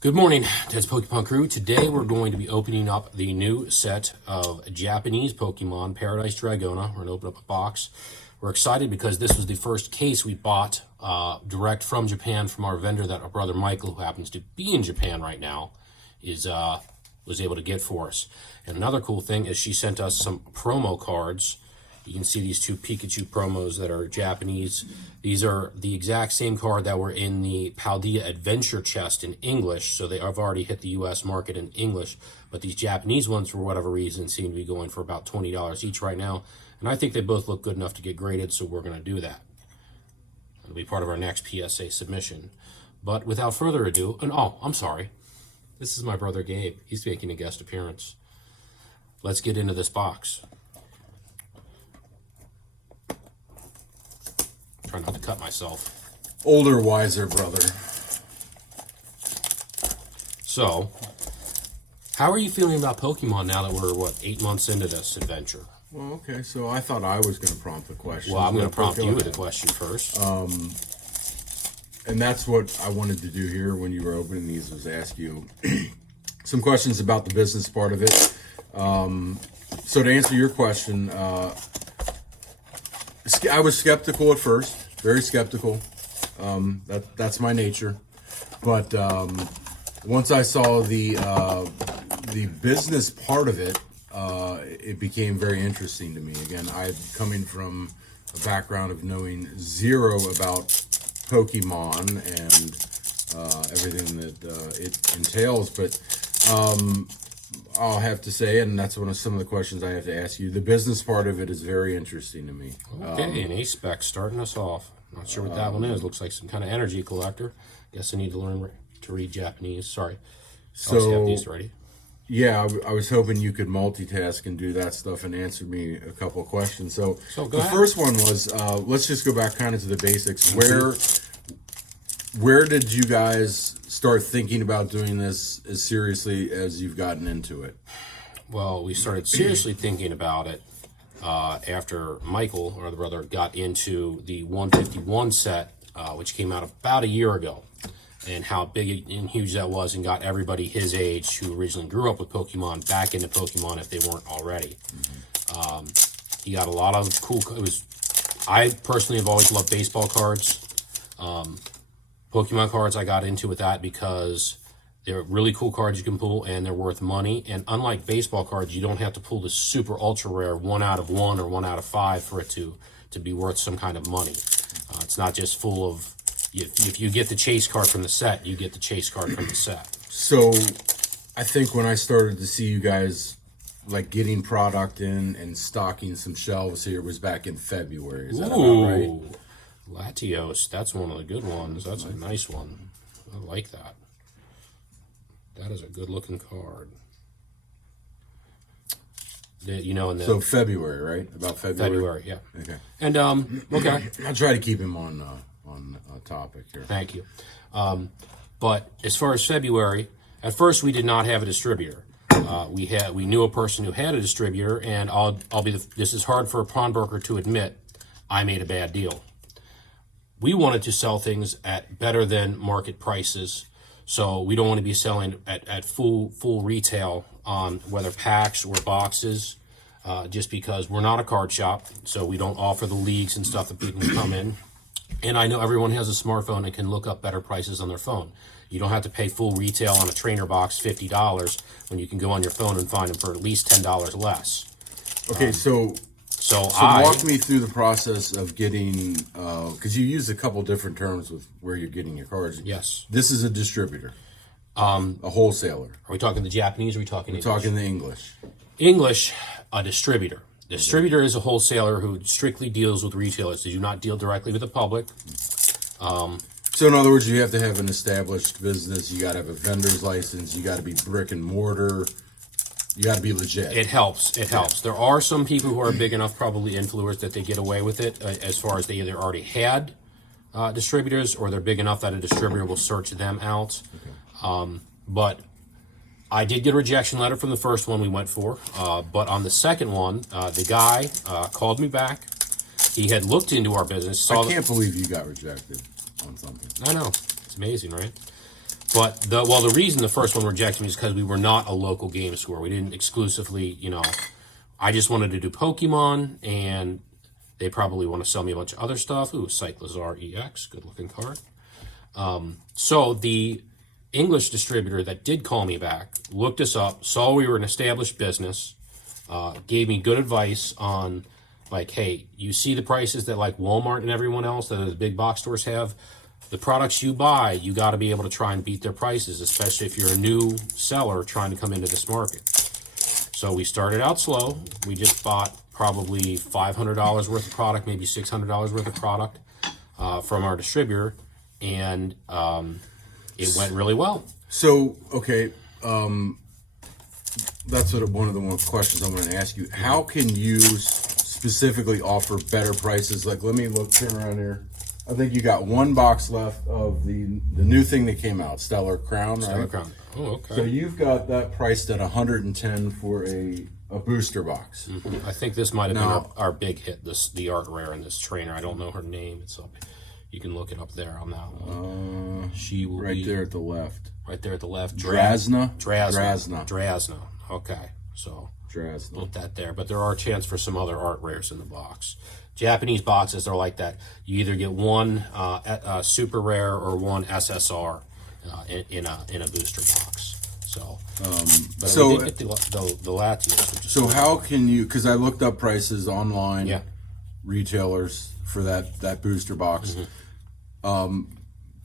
Good morning, Ted's Pokemon Crew. Today we're going to be opening up the new set of Japanese Pokemon, Paradise Dragona. We're going to open up a box. We're excited because this was the first case we bought direct from Japan from our vendor that our brother Michael, who happens to be in Japan right now, was able to get for us. And another cool thing is she sent us some promo cards. You can see these two Pikachu promos that are Japanese. These are the exact same card that were in the Paldea Adventure chest in English, so they have already hit the U.S. market in English. But these Japanese ones, for whatever reason, seem to be going for about $20 each right now. And I think they both look good enough to get graded, so we're going to do that. It'll be part of our next PSA submission. But without further ado, and oh, I'm sorry. This is my brother Gabe. He's making a guest appearance. Let's get into this box. Try not to cut myself. Older, wiser brother. So, how are you feeling about Pokemon now that we're, 8 months into this adventure? Well, okay, so I thought I was going to prompt the question. Well, I'm going to prompt you with a question first. And that's what I wanted to do here when you were opening these, was ask you some questions about the business part of it. So to answer your question, I was skeptical at first, very skeptical. That's my nature. But once I saw the business part of it, it became very interesting to me. Again, I'm coming from a background of knowing zero about Pokemon and everything that it entails. But I'll have to say, and that's one of some of the questions I have to ask you, the business part of it is very interesting to me. Okay, an A-Spec starting us off. Not sure what that one is. Looks like some kind of energy collector. Guess I need to learn to read Japanese. Sorry. So, have these ready. Yeah, I was hoping you could multitask and do that stuff and answer me a couple of questions. So the ahead. First one was, let's just go back kind of to the basics. Where did you guys start thinking about doing this as seriously as you've gotten into it? Well, we started seriously thinking about it after Michael, our other brother, got into the 151 set, which came out about a year ago, and how big and huge that was, and got everybody his age who originally grew up with Pokemon back into Pokemon if they weren't already. He got a lot of cool. I personally have always loved baseball cards. Pokemon cards I got into with that because they're really cool cards you can pull and they're worth money. And unlike baseball cards, you don't have to pull the super ultra rare 1 out of 1 or 1 out of 5 for it to be worth some kind of money. It's not just full of, if you get the chase card from the set, you get the chase card from the set. So I think when I started to see you guys like getting product in and stocking some shelves here was back in February. Is that about right? Latios, that's one of the good ones. That's a nice one. I like that. That is a good looking card. So February, right? About February. February, yeah. Okay. And okay. I'll try to keep him on topic here. Thank you. But as far as February, at first we did not have a distributor. We knew a person who had a distributor, and this is hard for a pawnbroker to admit. I made a bad deal. We wanted to sell things at better than market prices, so we don't want to be selling at full retail on whether packs or boxes, just because we're not a card shop, so we don't offer the leagues and stuff that people can come in. And I know everyone has a smartphone and can look up better prices on their phone. You don't have to pay full retail on a trainer box $50 when you can go on your phone and find them for at least $10 less. Okay, so walk me through the process of getting, because you use a couple different terms with where you're getting your cards. Yes. This is a distributor, a wholesaler. Are we talking the Japanese or are we talking English? We're talking the English. English, a distributor. Distributor is a wholesaler who strictly deals with retailers. They do not deal directly with the public. So in other words, you have to have an established business. You got to have a vendor's license. You got to be brick and mortar. You got to be legit. It helps. It helps. There are some people who are big enough, probably influencers, that they get away with it as far as they either already had distributors or they're big enough that a distributor will search them out. Okay. But I did get a rejection letter from the first one we went for. But on the second one, the guy called me back. He had looked into our business. I can't believe you got rejected on something. I know. It's amazing, right? But the reason the first one rejected me is because we were not a local game store. We didn't exclusively, I just wanted to do Pokemon, and they probably want to sell me a bunch of other stuff. Ooh, Cyclizar EX, good looking card. So the English distributor that did call me back looked us up, saw we were an established business, gave me good advice on, like, hey, you see the prices that like Walmart and everyone else that the big box stores have. The products you buy, you got to be able to try and beat their prices, especially if you're a new seller trying to come into this market. So we started out slow. We just bought probably $500 worth of product, maybe $600 worth of product from our distributor, and it went really well. So, okay, that's one of the questions I'm going to ask you. How can you specifically offer better prices? Like, let me turn around here. I think you got one box left of the new thing that came out, Stellar Crown, right? Stellar Crown. Oh, okay. So you've got that priced at $110 for a booster box. Mm-hmm. I think this might have been our big hit, the art rare in this trainer. I don't know her name. It's up. You can look it up there on that one. She will right there at the left. Right there at the left. Dragona. Okay, so Dragona. put that there. But there are a chance for some other art rares in the box. Japanese boxes are like that. You either get one super rare or one SSR in a booster box. So, but we did get the Latios. So how can you? Because I looked up prices online. Yeah. Retailers for that booster box.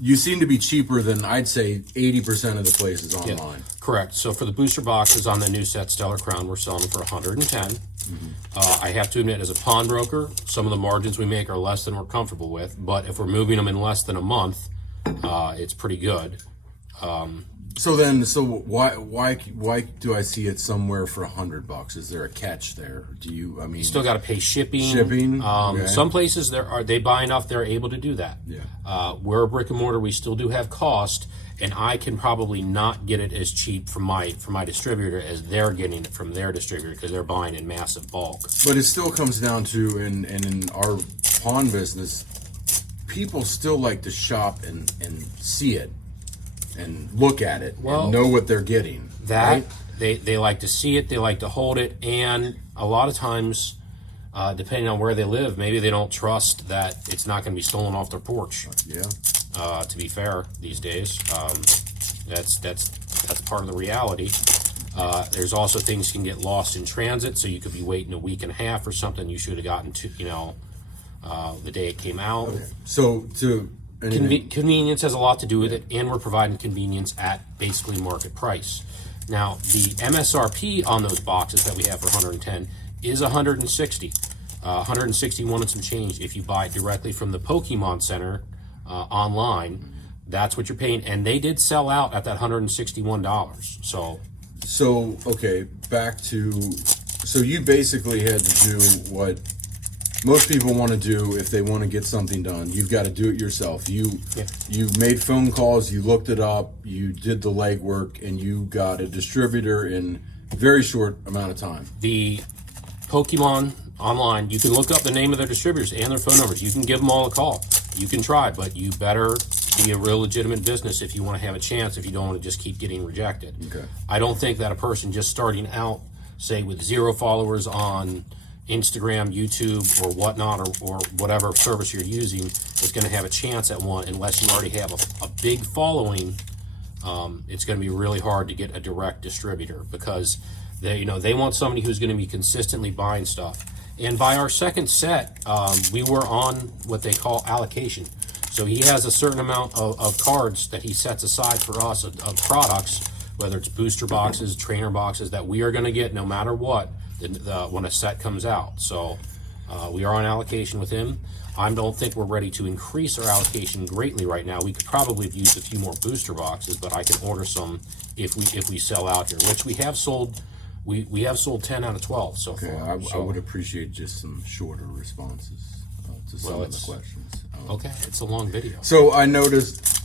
You seem to be cheaper than, I'd say, 80% of the places online. Yeah, correct. So for the booster boxes on the new set Stellar Crown, we're selling them for $110. I have to admit, as a pawnbroker, some of the margins we make are less than we're comfortable with. But if we're moving them in less than a month, it's pretty good. So why do I see it somewhere for $100? Is there a catch there? You still got to pay shipping. Okay. Some places they buy enough they're able to do that. Yeah. We're a brick and mortar. We still do have cost, and I can probably not get it as cheap from my distributor as they're getting it from their distributor because they're buying in massive bulk. But it still comes down to, and in our pawn business, people still like to shop and see it. And look at it and know what they're getting. Right? They like to see it, they like to hold it, and a lot of times, depending on where they live, maybe they don't trust that it's not going to be stolen off their porch. Yeah. To be fair, these days, that's part of the reality. There's also things can get lost in transit, so you could be waiting a week and a half or something. You should have gotten to the day it came out. Okay. So convenience has a lot to do with it, and we're providing convenience at basically market price. Now, the MSRP on those boxes that we have for $110 is $160, $161 and some change. If you buy it directly from the Pokemon Center online, that's what you're paying, and they did sell out at that $161. So okay, back to you basically had to do what most people want to do if they want to get something done. You've got to do it yourself. You made phone calls, you looked it up, you did the legwork, and you got a distributor in a very short amount of time. The Pokemon online, you can look up the name of their distributors and their phone numbers. You can give them all a call. You can try, but you better be a real legitimate business if you want to have a chance, if you don't want to just keep getting rejected. Okay. I don't think that a person just starting out, say with 0 followers on Instagram, YouTube, or whatnot, or whatever service you're using, is going to have a chance at one unless you already have a big following. It's going to be really hard to get a direct distributor because they want somebody who's going to be consistently buying stuff. And by our second set, we were on what they call allocation. So he has a certain amount of cards that he sets aside for us of products, whether it's booster boxes, trainer boxes, that we are going to get no matter what when a set comes out. So we are on allocation with him. I don't think we're ready to increase our allocation greatly right now. We could probably have used a few more booster boxes, but I can order some if we sell out here, which we have sold. We have sold 10 out of 12 so far. I would appreciate just some shorter responses to some of the questions. Okay, it's a long video. So I noticed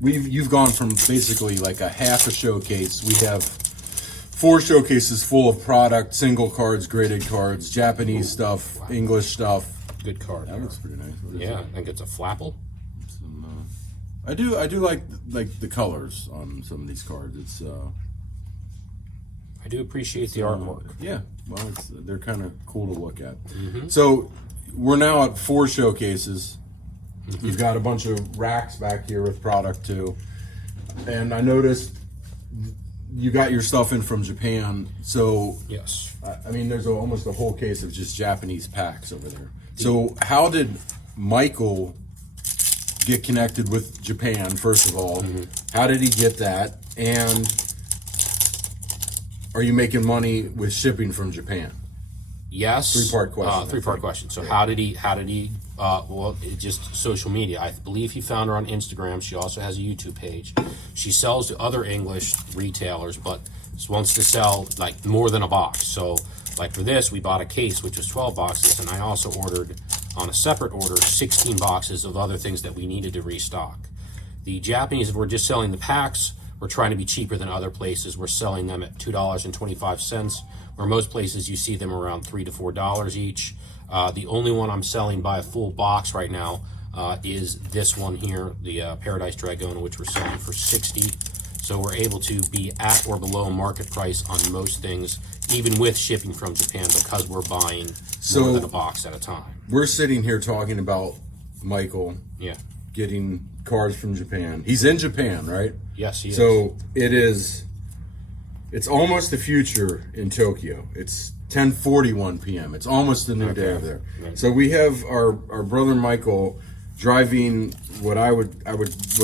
you've gone from basically like a half a showcase. We have 4 showcases full of product, single cards, graded cards, Japanese stuff, wow. English stuff. Good card. That looks pretty nice. Yeah, I think it's a Flapple. I do like the colors on some of these cards. It's I do appreciate the artwork. yeah, well, they're kind of cool to look at. So we're now at 4 showcases. You've got a bunch of racks back here with product too, and I noticed you got your stuff in from Japan. So Yes. I mean, there's almost a whole case of just Japanese packs over there. So how did Michael get connected with Japan, first of all? How did he get that? And are you making money with shipping from Japan? Yes. 3-part question, I 3-part think. question. So how did he, well, just social media. I believe he found her on Instagram. She also has a YouTube page. She sells to other English retailers, but wants to sell like more than a box. So like for this, we bought a case, which was 12 boxes. And I also ordered on a separate order, 16 boxes of other things that we needed to restock. The Japanese, if we're just selling the packs, we're trying to be cheaper than other places. We're selling them at $2.25, where most places you see them around $3 to $4 each. The only one I'm selling by a full box right now is this one here, the Paradise Dragona, which we're selling for $60. So we're able to be at or below market price on most things, even with shipping from Japan, because we're buying more than a box at a time. We're sitting here talking about Michael Yeah. getting cards from Japan. He's in Japan, right? Yes, he is. So it's almost the future in Tokyo. It's 10:41 p.m. It's almost the new day over there. Right. So we have our brother Michael driving what what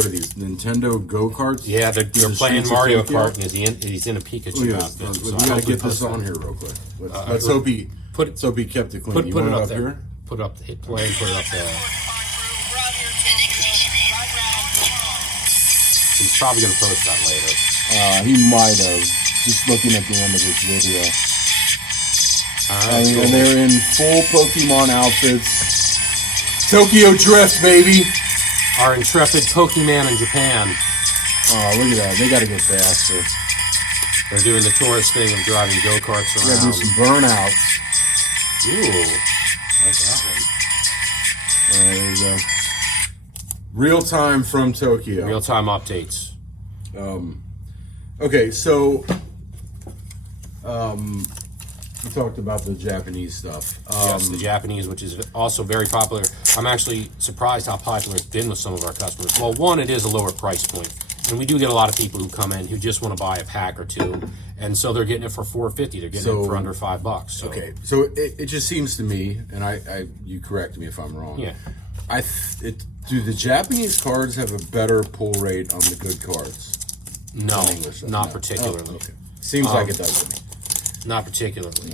are these, Nintendo go-karts? Yeah, they're The playing streets of Mario Tokyo? Kart, and he's in a Pikachu Yeah, outfit. So we I gotta hope we get this post that. on here real quick. Let's hope he kept it clean. Put You it want up there. here? Put it up. Hit play and put it up there. He's probably going to post that later. He might have. Just looking at the end of this video. All right, And they're in full Pokemon outfits. Tokyo Drift, baby! Our intrepid Pokemon in Japan. Oh, look at that. They gotta get faster. They're doing the tourist thing of driving go-karts They gotta do around. some burnouts. Ooh, like that one. There you go. Real time from Tokyo. Real-time updates. Okay, so we talked about the Japanese stuff. Yes, the Japanese, which is also very popular. I'm actually surprised how popular it's been with some of our customers. Well, one, it is a lower price point, and we do get a lot of people who come in who just want to buy a pack or two, and so they're getting it for $4.50. They're getting it for under $5. So. Okay, so it just seems to me, and I you correct me if I'm wrong. Yeah. Do the Japanese cards have a better pull rate on the good cards? No, English, not no. particularly. Oh, okay. Seems like it does to me. Not particularly.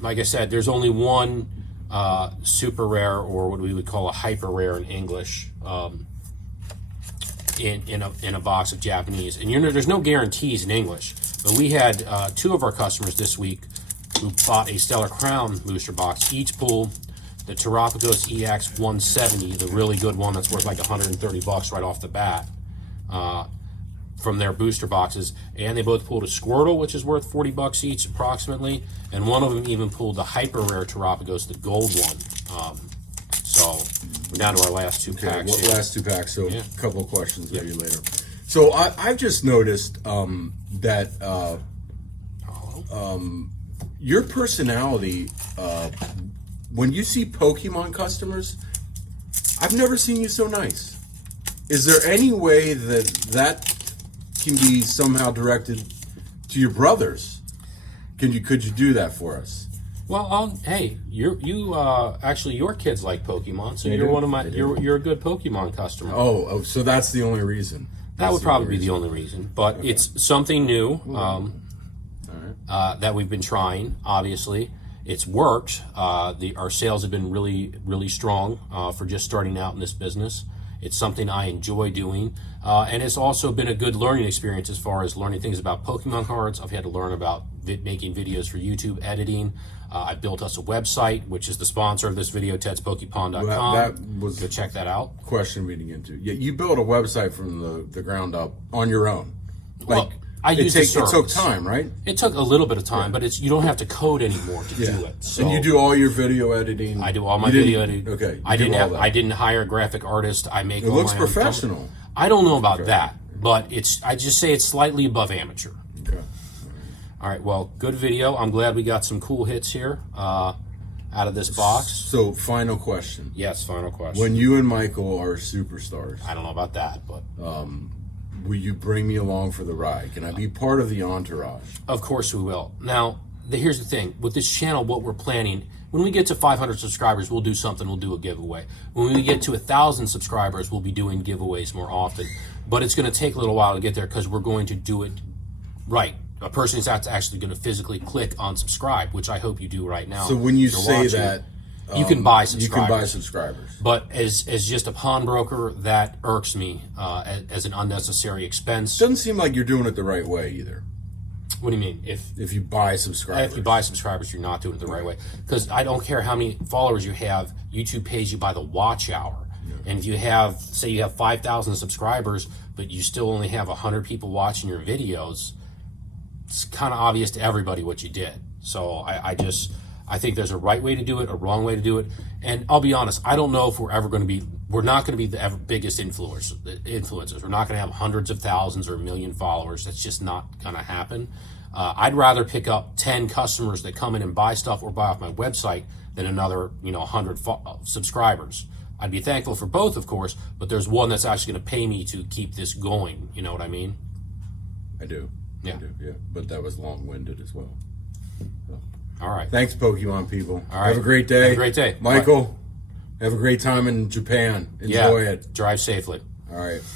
Like I said, there's only one super rare, or what we would call a hyper rare in English, in a box of Japanese. And there's no guarantees in English. But we had 2 of our customers this week who bought a Stellar Crown booster box. Each pulled the Terapagos EX 170, the really good one that's worth like $130 right off the bat. From their booster boxes, and they both pulled a Squirtle, which is worth $40 each approximately, and one of them even pulled the hyper rare Terapagos, the gold one. So we're down to our last 2 packs. Here. Last 2 packs, so Yeah. a couple of questions maybe later. So I've just noticed that your personality, when you see Pokemon customers, I've never seen you so nice. Is there any way that can be somehow directed to your brothers? Could you do that for us? Well, hey, actually your kids like Pokemon, so They you're do? one of my They do. you're a good Pokemon customer. Oh, so that's the only reason. That would probably be the only reason, but it's something new that we've been trying. Obviously, it's worked. Our sales have been really, really strong for just starting out in this business. It's something I enjoy doing, and it's also been a good learning experience as far as learning things about Pokemon cards. I've had to learn about making videos for YouTube, editing. I built us a website, which is the sponsor of this video, tedspokepon.com. That was Go check that out. question we didn't get into. Yeah, you built a website from the ground up on your own. Well, I use the It service. took time, right? It took a little bit of time, but you don't have to code anymore to do it. So And you do all your video editing. I do all my video editing. Okay. I didn't hire a graphic artist. I make It all looks my own professional. company. I don't know about that, but I just say it's slightly above amateur. Okay. All right, well, good video. I'm glad we got some cool hits here out of this box. So, final question. Yes, final question. When you and Michael are superstars, I don't know about that, but will you bring me along for the ride? Can I be part of the entourage? of course we will. Now, here's the thing. With this channel, what we're planning, when we get to 500 subscribers, we'll do something. We'll do a giveaway. When we get to 1,000 subscribers, we'll be doing giveaways more often. But it's going to take a little while to get there because we're going to do it right. A person is actually going to physically click on subscribe, which I hope you do right now. So when you if you're say watching. that, You can buy subscribers. You can buy subscribers. But as just a pawnbroker, that irks me as an unnecessary expense. Doesn't seem like you're doing it the right way either. What do you mean? If you buy subscribers. If you buy subscribers, you're not doing it the right way. Because I don't care how many followers you have, YouTube pays you by the watch hour. And if you have, say you have 5,000 subscribers, but you still only have 100 people watching your videos, it's kind of obvious to everybody what you did. So I think there's a right way to do it, a wrong way to do it. And I'll be honest, I don't know if we're not going to be the biggest influencers. We're not going to have hundreds of thousands or a million followers. That's just not going to happen. I'd rather pick up 10 customers that come in and buy stuff or buy off my website than another, 100 subscribers. I'd be thankful for both, of course, but there's one that's actually going to pay me to keep this going. You know what I mean? I do. Yeah. I do, yeah. But that was long-winded as well. All right. Thanks, Pokemon people. All right. Have a great day. Have a great day. Michael, have a great time in Japan. Enjoy it. Drive safely. All right.